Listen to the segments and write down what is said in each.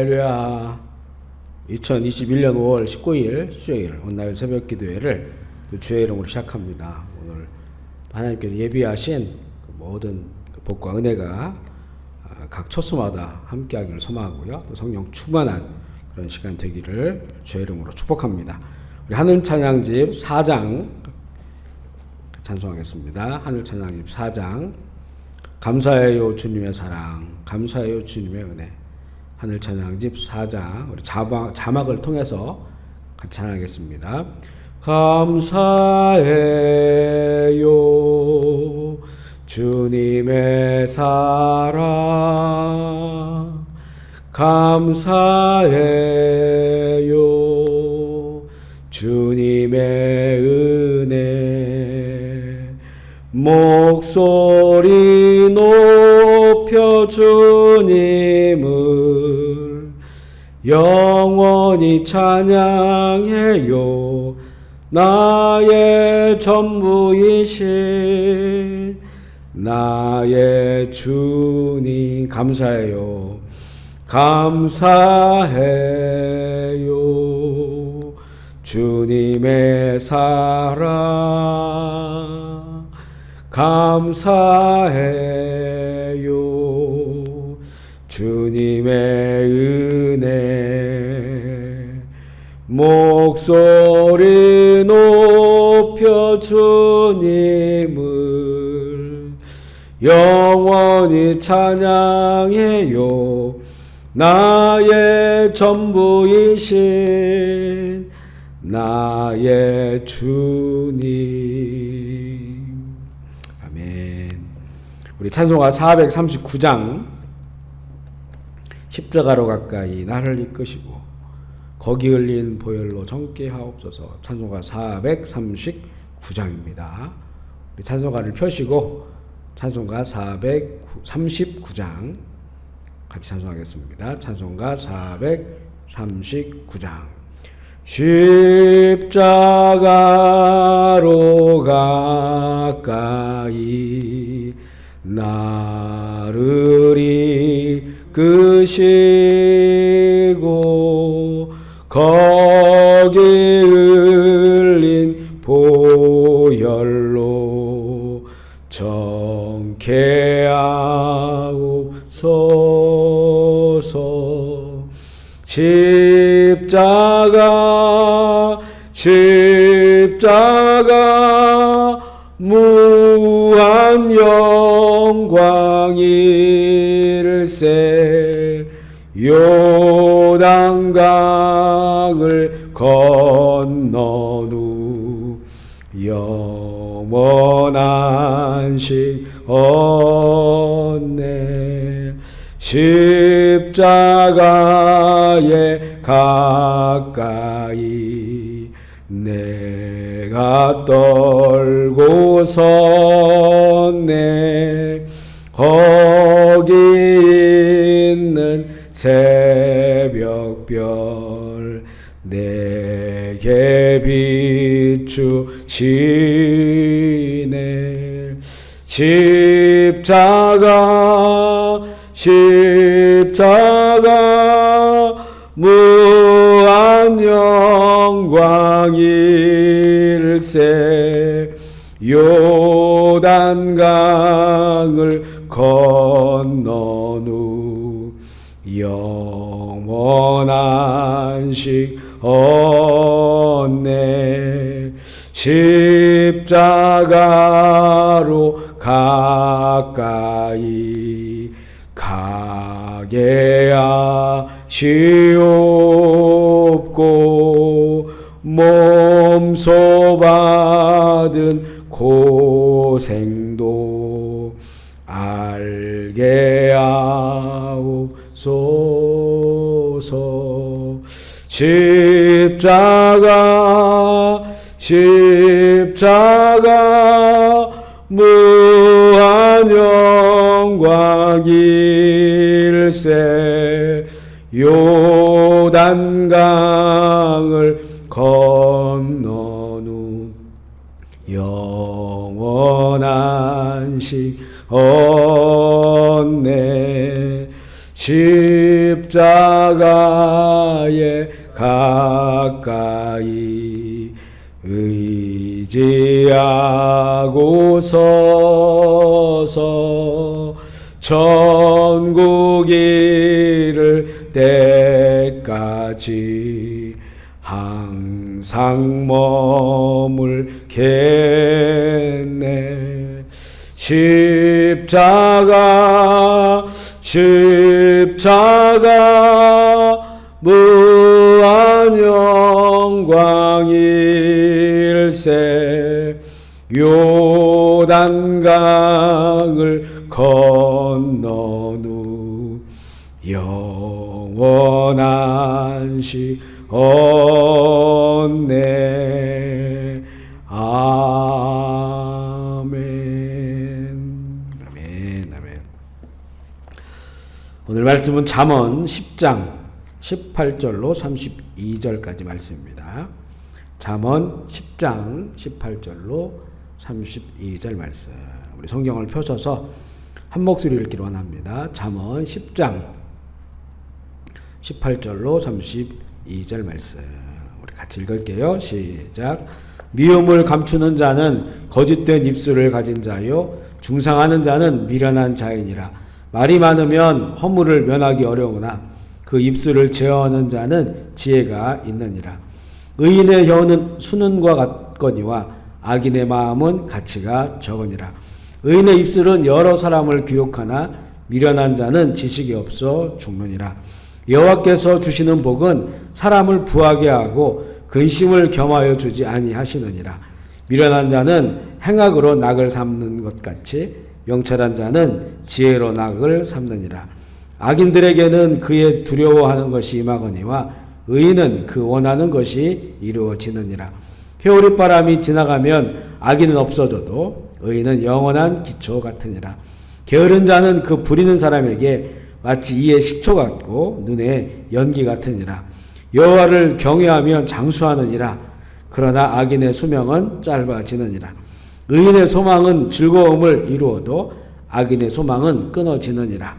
할렐루야. 2021년 5월 19일 수요일 오늘 새벽 기도회를 주의 이름으로 시작합니다. 오늘 하나님께서 예비하신 모든 복과 은혜가 각 초소마다 함께하기를 소망하고요. 또 성령 충만한 그런 시간 되기를 주의 이름으로 축복합니다. 우리 하늘 찬양집 4장 찬송하겠습니다. 하늘 찬양집 4장 감사해요 주님의 사랑, 감사해요 주님의 은혜. 하늘 찬양집 4장 우리 자막을 통해서 같이 찬양하겠습니다. 감사해요 주님의 사랑, 감사해요 주님의 은혜. 목소리 높여 주님을 영원히 찬양해요. 나의 전부이신 나의 주님, 감사해요. 감사해요 주님의 사랑, 감사해요 주님의 은혜. 목소리 높여 주님을 영원히 찬양해요. 나의 전부이신 나의 주님. 아멘. 우리 찬송가 439장 십자가로 가까이 나를 이끄시고 거기 흘린 보혈로 정케 하옵소서. 찬송가 439장입니다. 우리 찬송가를 펴시고 찬송가 439장 같이 찬송하겠습니다. 찬송가 439장. 십자가로 가까이 나를 이끄시고 거기 흘린 보혈로 정케 하옵소서. 십자가 무한 영광일세. 요단강을 건넌 후 영원한 식 얻네. 십자가에 가까이 내가 떨고 섰네. 거기 있는 새벽별 내게 비추시네. 십자가 무한 영광일세. 요단강을 건넌 후 영원한 식 얻네. 십자가로 가까이 가게 하시옵고 몸소 받은 고생도 알게 하옵소서. 십자가 무한 영광일세. 요단강을 건넌 후 영원한 식 얻네. 십자가 십자가에 가까이 의지하고 서서 천국 이를 때까지 항상 머물겠네. 십자가 무한 영광일세. 요단강을 건넌 후 영원한 시 얻네. 아멘. 오늘 말씀은 잠언 10장 18절로 32절까지 말씀입니다. 잠언 10장 18절로 32절 말씀. 우리 성경을 펴셔서 한 목소리 읽기를 원합니다. 잠언 10장 18절로 32절 말씀. 우리 같이 읽을게요. 시작. 미움을 감추는 자는 거짓된 입술을 가진 자요, 중상하는 자는 미련한 자이니라. 말이 많으면 허물을 면하기 어려우나 그 입술을 제어하는 자는 지혜가 있느니라. 의인의 혀는 수는과 같거니와 악인의 마음은 가치가 적으니라. 의인의 입술은 여러 사람을 교육하나 미련한 자는 지식이 없어 죽느니라. 여호와께서 주시는 복은 사람을 부하게 하고 근심을 겸하여 주지 아니하시느니라. 미련한 자는 행악으로 낙을 삼는 것 같이 명철한 자는 지혜로 낙을 삼느니라. 악인들에게는 그의 두려워하는 것이 임하거니와 의인은 그 원하는 것이 이루어지느니라. 회오리바람이 지나가면 악인은 없어져도 의인은 영원한 기초 같으니라. 게으른 자는 그 부리는 사람에게 마치 이의 식초 같고 눈에 연기 같으니라. 여호와를 경외하면 장수하느니라. 그러나 악인의 수명은 짧아지느니라. 의인의 소망은 즐거움을 이루어도 악인의 소망은 끊어지느니라.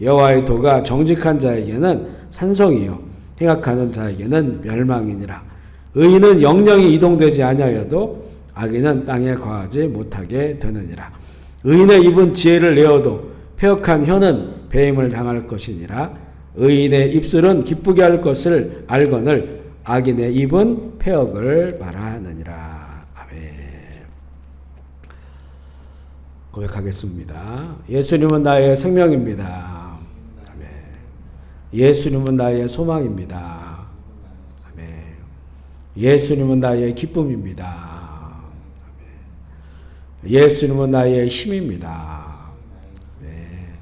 여호와의 도가 정직한 자에게는 산성이요 행악하는 자에게는 멸망이니라. 의인은 영영이 이동되지 아니하여도 악인은 땅에 거하지 못하게 되느니라. 의인의 입은 지혜를 내어도 패역한 혀는 배임을 당할 것이니라. 의인의 입술은 기쁘게 할 것을 알거늘 악인의 입은 패역을 말하느니라. 아멘. 고백하겠습니다. 예수님은 나의 생명입니다. 아멘. 예수님은 나의 소망입니다. 아멘. 예수님은 나의 기쁨입니다. 아멘. 예수님은 나의 힘입니다. 아멘.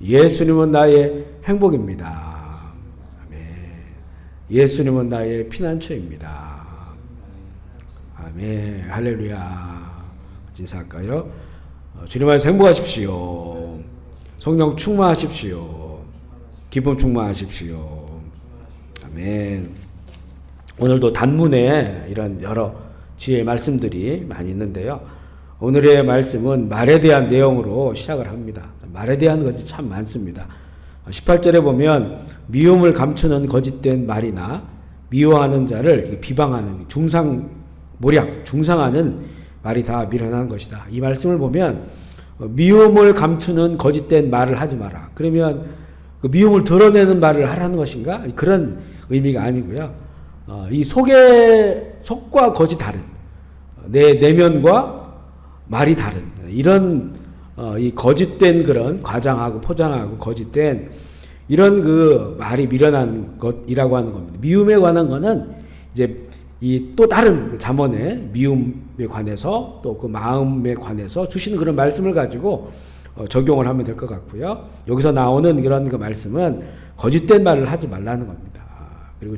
예수님은 나의 행복입니다. 아멘. 예수님은 나의 피난처입니다. 아멘. 할렐루야. 인사할까요? 주님 안에서 행복하십시오. 성령 충만하십시오. 기쁨 충만하십시오. 아멘. 오늘도 단문에 이런 여러 지혜의 말씀들이 많이 있는데요. 오늘의 말씀은 말에 대한 내용으로 시작을 합니다. 말에 대한 것이 참 많습니다. 18절에 보면 미움을 감추는 거짓된 말이나 미워하는 자를 비방하는 중상하는 말이 다 미련한 것이다. 이 말씀을 보면 미움을 감추는 거짓된 말을 하지 마라. 그러면 그 미움을 드러내는 말을 하라는 것인가? 그런 의미가 아니고요. 이 속과 겉이 다른, 내 내면과 말이 다른 이런 이 거짓된 그런 과장하고 포장하고 거짓된 이런 그 말이 미련한 것이라고 하는 겁니다. 미움에 관한 거는 이제 이 또 다른 잠언의 미움에 관해서 또 그 마음에 관해서 주시는 그런 말씀을 가지고 적용을 하면 될 것 같고요. 여기서 나오는 이런 그 말씀은 거짓된 말을 하지 말라는 겁니다. 그리고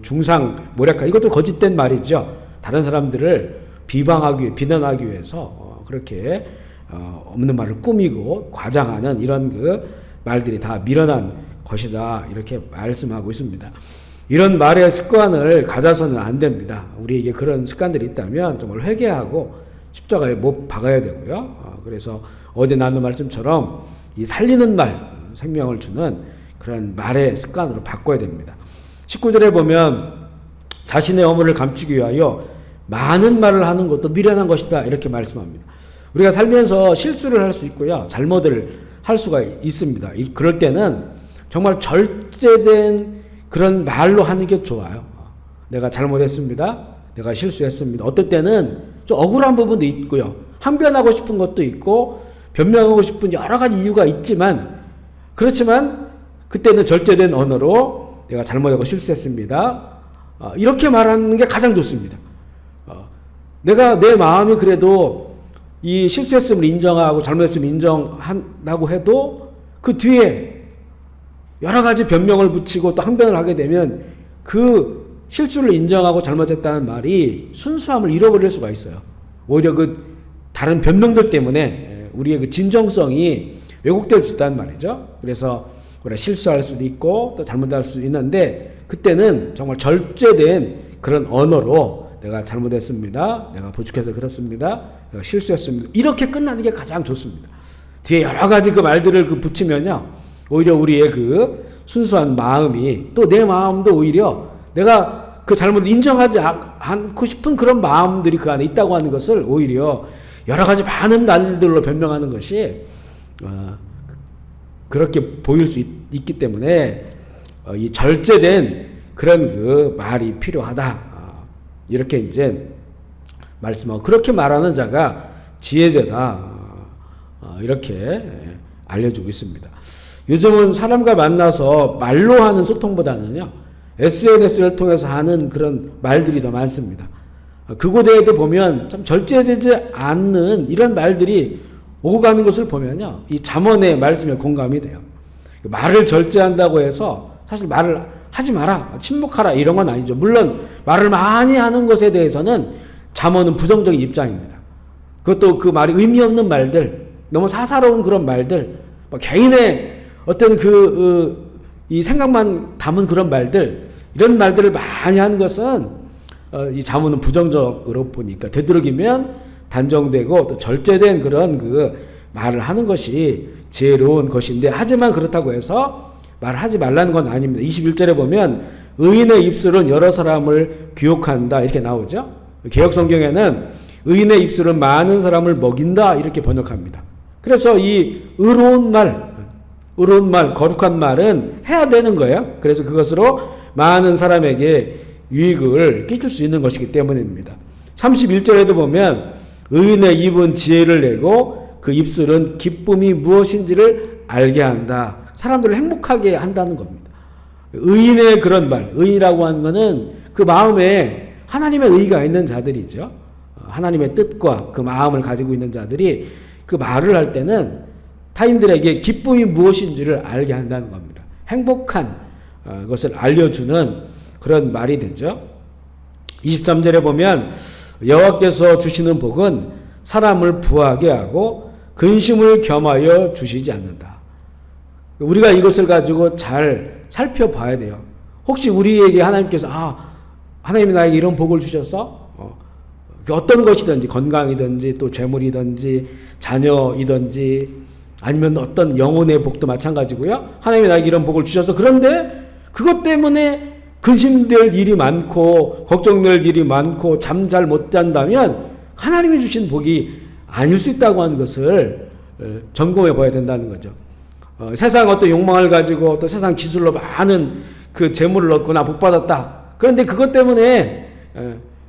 뭐랄까 이것도 거짓된 말이죠. 다른 사람들을 비난하기 위해서 그렇게 없는 말을 꾸미고 과장하는 이런 그 말들이 다 미련한 것이다. 이렇게 말씀하고 있습니다. 이런 말의 습관을 가져서는 안 됩니다. 우리에게 그런 습관들이 있다면 정말 회개하고 십자가에 못 박아야 되고요. 그래서 어제 나눈 말씀처럼 이 살리는 말, 생명을 주는 그런 말의 습관으로 바꿔야 됩니다. 19절에 보면 자신의 어물을 감추기 위하여 많은 말을 하는 것도 미련한 것이다 이렇게 말씀합니다. 우리가 살면서 실수를 할 수 있고요. 잘못을 할 수가 있습니다. 그럴 때는 정말 절제된 그런 말로 하는 게 좋아요. 내가 잘못했습니다. 내가 실수했습니다. 어떨 때는 좀 억울한 부분도 있고요. 항변하고 싶은 것도 있고 변명하고 싶은 여러 가지 이유가 있지만 그렇지만 그때는 절제된 언어로 내가 잘못하고 실수했습니다. 이렇게 말하는 게 가장 좋습니다. 내가 내 마음이 그래도 이 실수했음을 인정하고 잘못했음을 인정한다고 해도 그 뒤에 여러 가지 변명을 붙이고 또 항변을 하게 되면 그 실수를 인정하고 잘못했다는 말이 순수함을 잃어버릴 수가 있어요. 오히려 그 다른 변명들 때문에 우리의 그 진정성이 왜곡될 수 있다는 말이죠. 그래서 우리가 실수할 수도 있고 또 잘못할 수도 있는데 그때는 정말 절제된 그런 언어로 내가 잘못했습니다. 내가 부족해서 그렇습니다. 내가 실수했습니다. 이렇게 끝나는 게 가장 좋습니다. 뒤에 여러 가지 그 말들을 붙이면요. 오히려 우리의 그 순수한 마음이 또 내 마음도 오히려 내가 그 잘못을 인정하지 않고 싶은 그런 마음들이 그 안에 있다고 하는 것을 오히려 여러 가지 많은 말들로 변명하는 것이 그렇게 보일 수 있기 때문에 이 절제된 그런 그 말이 필요하다. 이렇게 이제 말씀하고 그렇게 말하는 자가 지혜자다. 이렇게 알려주고 있습니다. 요즘은 사람과 만나서 말로 하는 소통보다는요. SNS를 통해서 하는 그런 말들이 더 많습니다. 그곳에도 보면 참 절제되지 않는 이런 말들이 오고 가는 것을 보면요. 이 잠언의 말씀에 공감이 돼요. 말을 절제한다고 해서 사실 말을 하지 마라, 침묵하라 이런 건 아니죠. 물론 말을 많이 하는 것에 대해서는 잠언은 부정적인 입장입니다. 그것도 그 말이 의미 없는 말들, 너무 사사로운 그런 말들, 개인의 어떤 이 생각만 담은 그런 말들, 이런 말들을 많이 하는 것은 이 잠언은 부정적으로 보니까 되도록이면 단정되고 또 절제된 그런 그 말을 하는 것이 지혜로운 것인데 하지만 그렇다고 해서 말하지 말라는 건 아닙니다. 21절에 보면 의인의 입술은 여러 사람을 유혹한다 이렇게 나오죠. 개역 성경에는 의인의 입술은 많은 사람을 먹인다 이렇게 번역합니다. 그래서 이 의로운 말, 거룩한 말은 해야 되는 거예요. 그래서 그것으로 많은 사람에게 유익을 끼칠 수 있는 것이기 때문입니다. 31절에도 보면 의인의 입은 지혜를 내고 그 입술은 기쁨이 무엇인지를 알게 한다. 사람들을 행복하게 한다는 겁니다. 의인의 그런 말, 의인이라고 하는 것은 그 마음에 하나님의 의가 있는 자들이죠. 하나님의 뜻과 그 마음을 가지고 있는 자들이 그 말을 할 때는 타인들에게 기쁨이 무엇인지를 알게 한다는 겁니다. 행복한 것을 알려주는 그런 말이 되죠. 23절에 보면 여호와께서 주시는 복은 사람을 부하게 하고 근심을 겸하여 주시지 않는다. 우리가 이것을 가지고 잘 살펴봐야 돼요. 혹시 우리에게 하나님께서 하나님이 나에게 이런 복을 주셨어? 어떤 것이든지 건강이든지 또 재물이든지 자녀이든지 아니면 어떤 영혼의 복도 마찬가지고요. 하나님이 나에게 이런 복을 주셔서 그런데 그것 때문에 근심될 일이 많고 걱정될 일이 많고 잠 잘 못 잔다면 하나님이 주신 복이 아닐 수 있다고 하는 것을 점검해 봐야 된다는 거죠. 세상 어떤 욕망을 가지고 또 세상 기술로 많은 그 재물을 얻거나 복받았다. 그런데 그것 때문에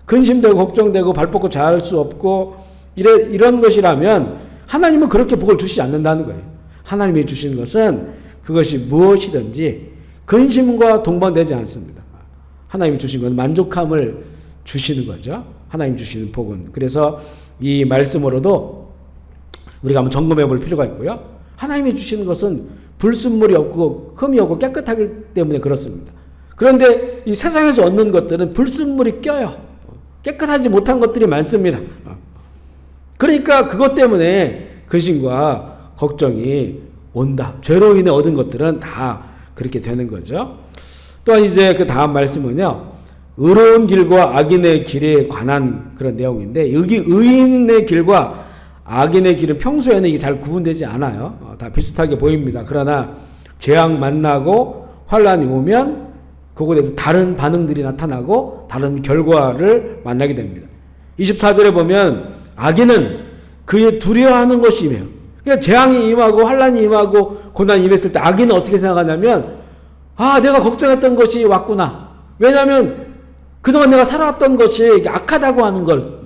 근심되고 걱정되고 발 뻗고 잘 수 없고 이런 것이라면 하나님은 그렇게 복을 주시지 않는다는 거예요. 하나님이 주신 것은 그것이 무엇이든지 근심과 동반되지 않습니다. 하나님이 주신 건 만족함을 주시는 거죠. 하나님 주시는 복은. 그래서 이 말씀으로도 우리가 한번 점검해 볼 필요가 있고요. 하나님이 주시는 것은 불순물이 없고 흠이 없고 깨끗하기 때문에 그렇습니다. 그런데 이 세상에서 얻는 것들은 불순물이 껴요. 깨끗하지 못한 것들이 많습니다. 그러니까 그것 때문에 근심과 걱정이 온다. 죄로 인해 얻은 것들은 다 그렇게 되는 거죠. 또한 이제 그 다음 말씀은요. 의로운 길과 악인의 길에 관한 그런 내용인데 여기 의인의 길과 악인의 길은 평소에는 이게 잘 구분되지 않아요. 다 비슷하게 보입니다. 그러나 재앙 만나고 환란이 오면 그곳에서 다른 반응들이 나타나고 다른 결과를 만나게 됩니다. 24절에 보면 악인은 그의 두려워하는 것이 임해요. 그러니까 재앙이 임하고 환란이 임하고 고난이 임했을 때 악인은 어떻게 생각하냐면 내가 걱정했던 것이 왔구나. 왜냐하면 그동안 내가 살아왔던 것이 악하다고 하는 걸,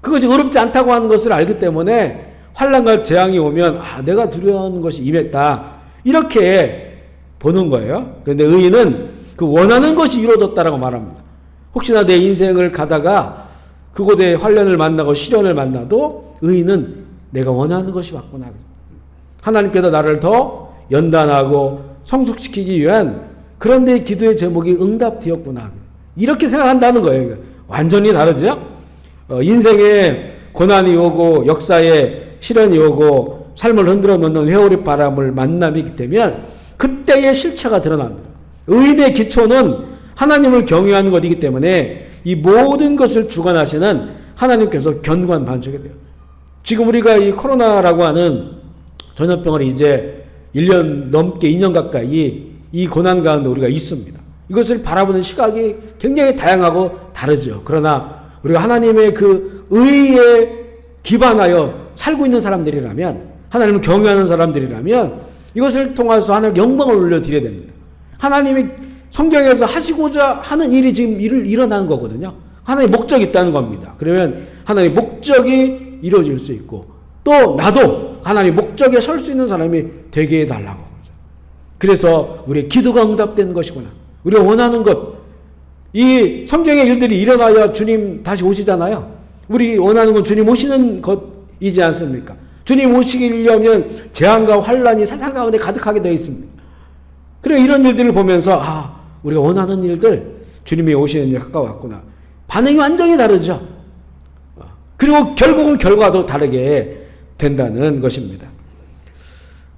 그것이 의롭지 않다고 하는 것을 알기 때문에 환란과 재앙이 오면 내가 두려워하는 것이 임했다, 이렇게 보는 거예요. 그런데 의인은 그 원하는 것이 이루어졌다라고 말합니다. 혹시나 내 인생을 가다가 그곳에 환란을 만나고 시련을 만나도 의인은 내가 원하는 것이 왔구나. 하나님께서 나를 더 연단하고 성숙시키기 위한 그런 내 기도의 제목이 응답되었구나. 이렇게 생각한다는 거예요. 완전히 다르죠? 인생에 고난이 오고 역사에 시련이 오고 삶을 흔들어 놓는 회오리 바람을 만남이 되면 그때의 실체가 드러납니다. 의인의 기초는 하나님을 경외하는 것이기 때문에 이 모든 것을 주관하시는 하나님께서 견고한 반석이 돼요. 지금 우리가 이 코로나라고 하는 전염병을 이제 1년 넘게 2년 가까이 이 고난 가운데 우리가 있습니다. 이것을 바라보는 시각이 굉장히 다양하고 다르죠. 그러나 우리가 하나님의 그 의에 기반하여 살고 있는 사람들이라면, 하나님을 경외하는 사람들이라면 이것을 통해서 하나님 영광을 올려드려야 됩니다. 하나님이 성경에서 하시고자 하는 일이 지금 일어나는 거거든요. 하나님의 목적이 있다는 겁니다. 그러면 하나님의 목적이 이루어질 수 있고 또 나도 하나님의 목적에 설 수 있는 사람이 되게 해달라고. 그래서 우리의 기도가 응답되는 것이구나. 우리가 원하는 것, 이 성경의 일들이 일어나야 주님 다시 오시잖아요. 우리 원하는 건 주님 오시는 것이지 않습니까? 주님 오시려면 재앙과 환란이 세상 가운데 가득하게 되어 있습니다. 그래, 이런 일들을 보면서 우리가 원하는 일들, 주님이 오시는 일 가까웠구나. 반응이 완전히 다르죠. 그리고 결국은 결과도 다르게 된다는 것입니다.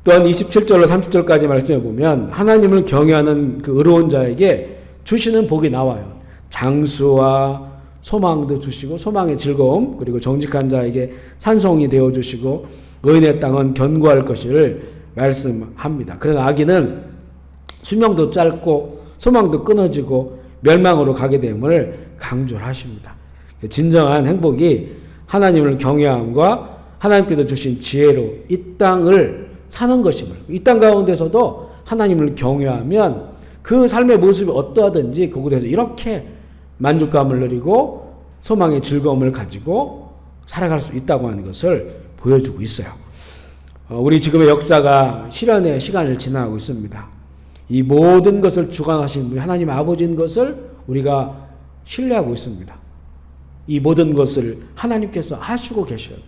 또한 27절로 30절까지 말씀해 보면 하나님을 경외하는 그 의로운 자에게 주시는 복이 나와요. 장수와 소망도 주시고 소망의 즐거움, 그리고 정직한 자에게 산송이 되어 주시고 의인의 땅은 견고할 것을 말씀합니다. 그러나 악인은 수명도 짧고 소망도 끊어지고 멸망으로 가게 됨을 강조를 하십니다. 진정한 행복이 하나님을 경외함과 하나님께서 주신 지혜로 이 땅을 사는 것임을, 이 땅 가운데서도 하나님을 경외하면 그 삶의 모습이 어떠하든지 그곳에서 이렇게 만족감을 누리고 소망의 즐거움을 가지고 살아갈 수 있다고 하는 것을 보여주고 있어요. 우리 지금의 역사가 시련의 시간을 지나가고 있습니다. 이 모든 것을 주관하신 분이 하나님 아버지인 것을 우리가 신뢰하고 있습니다. 이 모든 것을 하나님께서 하시고 계셔요.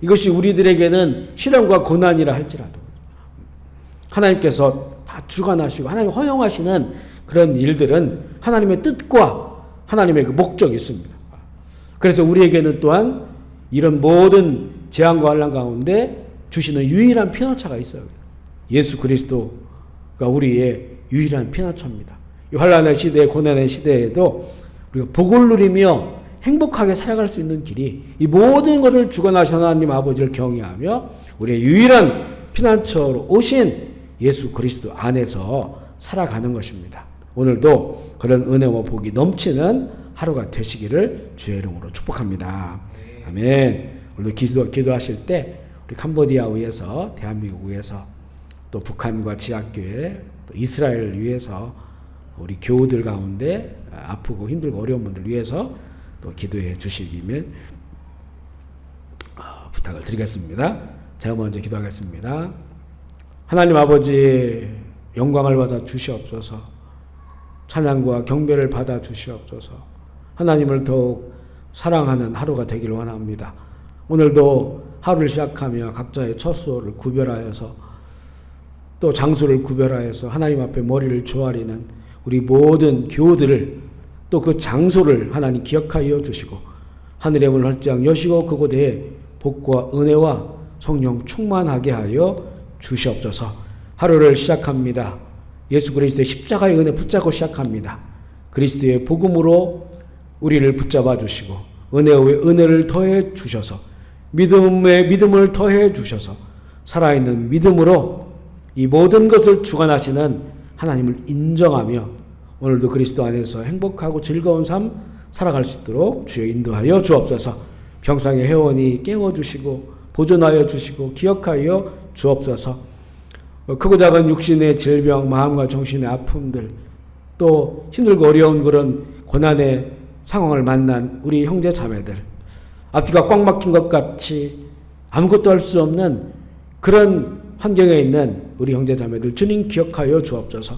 이것이 우리들에게는 시련과 고난이라 할지라도 하나님께서 다 주관하시고 하나님 허용하시는 그런 일들은 하나님의 뜻과 하나님의 그 목적이 있습니다. 그래서 우리에게는 또한 이런 모든 재앙과 환난 가운데 주시는 유일한 피난처가 있어요. 예수 그리스도가 우리의 유일한 피난처입니다. 이 환난의 시대, 고난의 시대에도 우리가 복을 누리며 행복하게 살아갈 수 있는 길이 이 모든 것을 주관하신 하나님 아버지를 경외하며 우리의 유일한 피난처로 오신 예수 그리스도 안에서 살아가는 것입니다. 오늘도 그런 은혜와 복이 넘치는 하루가 되시기를 주의 이름으로 축복합니다. 아멘. 오늘 기도하실 때 우리 캄보디아 위해서, 대한민국 위해서, 또 북한과 지하교회, 또 이스라엘을 위해서, 우리 교우들 가운데 아프고 힘들고 어려운 분들 위해서 또 기도해 주시기를 부탁을 드리겠습니다. 제가 먼저 기도하겠습니다. 하나님 아버지, 영광을 받아 주시옵소서. 찬양과 경배를 받아 주시옵소서. 하나님을 더욱 사랑하는 하루가 되기를 원합니다. 오늘도 하루를 시작하며 각자의 처소를 구별하여서 또 장소를 구별하여서 하나님 앞에 머리를 조아리는 우리 모든 교우들을 또 그 장소를 하나님 기억하여 주시고 하늘의 문을 활짝 여시고 그곳에 복과 은혜와 성령 충만하게 하여 주시옵소서. 하루를 시작합니다. 예수 그리스도의 십자가의 은혜 붙잡고 시작합니다. 그리스도의 복음으로 우리를 붙잡아 주시고 은혜 위에 은혜를 더해 주셔서 믿음에 믿음을 더해 주셔서 살아있는 믿음으로 이 모든 것을 주관하시는 하나님을 인정하며 오늘도 그리스도 안에서 행복하고 즐거운 삶 살아갈 수 있도록 주여 인도하여 주옵소서. 평상의 회원이 깨워주시고 보존하여 주시고 기억하여 주옵소서. 크고 작은 육신의 질병, 마음과 정신의 아픔들, 또 힘들고 어려운 그런 고난의 상황을 만난 우리 형제 자매들, 앞뒤가 꽉 막힌 것 같이 아무것도 할 수 없는 그런 환경에 있는 우리 형제 자매들 주님 기억하여 주옵소서.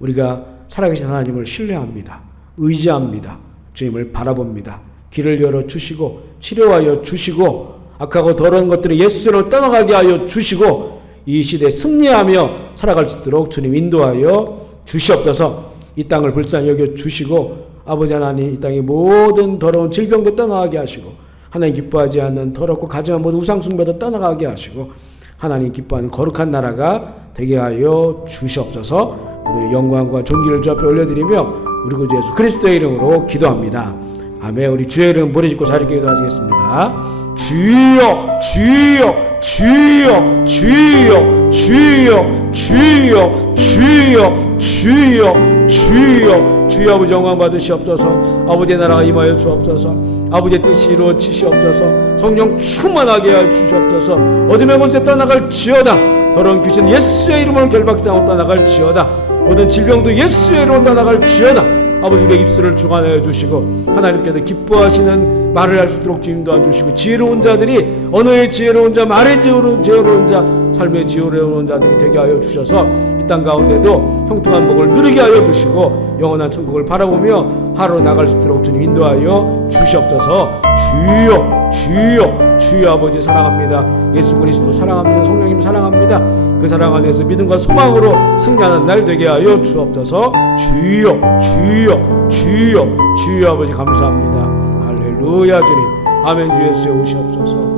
우리가 살아계신 하나님을 신뢰합니다. 의지합니다. 주님을 바라봅니다. 길을 열어주시고 치료하여 주시고 악하고 더러운 것들을 예수로 떠나가게 하여 주시고 이 시대에 승리하며 살아갈 수 있도록 주님 인도하여 주시옵소서. 이 땅을 불쌍히 여겨 주시고 아버지 하나님 이 땅의 모든 더러운 질병도 떠나가게 하시고 하나님 기뻐하지 않는 더럽고 가증한 모든 우상숭배도 떠나가게 하시고 하나님 기뻐하는 거룩한 나라가 되게 하여 주시옵소서. 모든 영광과 존귀를 주 앞에 올려드리며 우리 구주 예수 그리스도의 이름으로 기도합니다. 아멘. 우리 주의 이름 머리 짚고 자리 기도하시겠습니다. 주여 주여 주여 주여 주여 주여 주여 주여 주여 주여 아버지 영광 받으시옵소서. 아버지의 나라가 임하여 주옵소서. 아버지의 뜻이 이루어지시옵소서. 성령 충만하게 하여 주시옵소서. 어둠의 권세 떠나갈지어다. 더러운 귀신 예수의 이름으로 결박당하고 떠나갈지어다. 모든 질병도 예수의 이름으로 떠나갈지어다. 아버지 우리의 입술을 주관하여 주시고 하나님께서 기뻐하시는 말을 할 수 있도록 주님 도와주시고 지혜로운 자들이 언어의 지혜로운 자, 말의 지혜로운 자, 삶의 지혜로운 자들이 되게 하여 주셔서 이 땅 가운데도 형통한 복을 누리게 하여 주시고 영원한 천국을 바라보며 하루 나갈 수 있도록 주님 인도하여 주시옵소서. 주여 주여 주여 아버지 사랑합니다. 예수 그리스도 사랑합니다. 성령님 사랑합니다. 그 사랑 안에서 믿음과 소망으로 승리하는 날 되게 하여 주옵소서. 주여 주여 주여 주여 아버지 감사합니다. 할렐루야 주님. 아멘. 주 예수여 오시옵소서.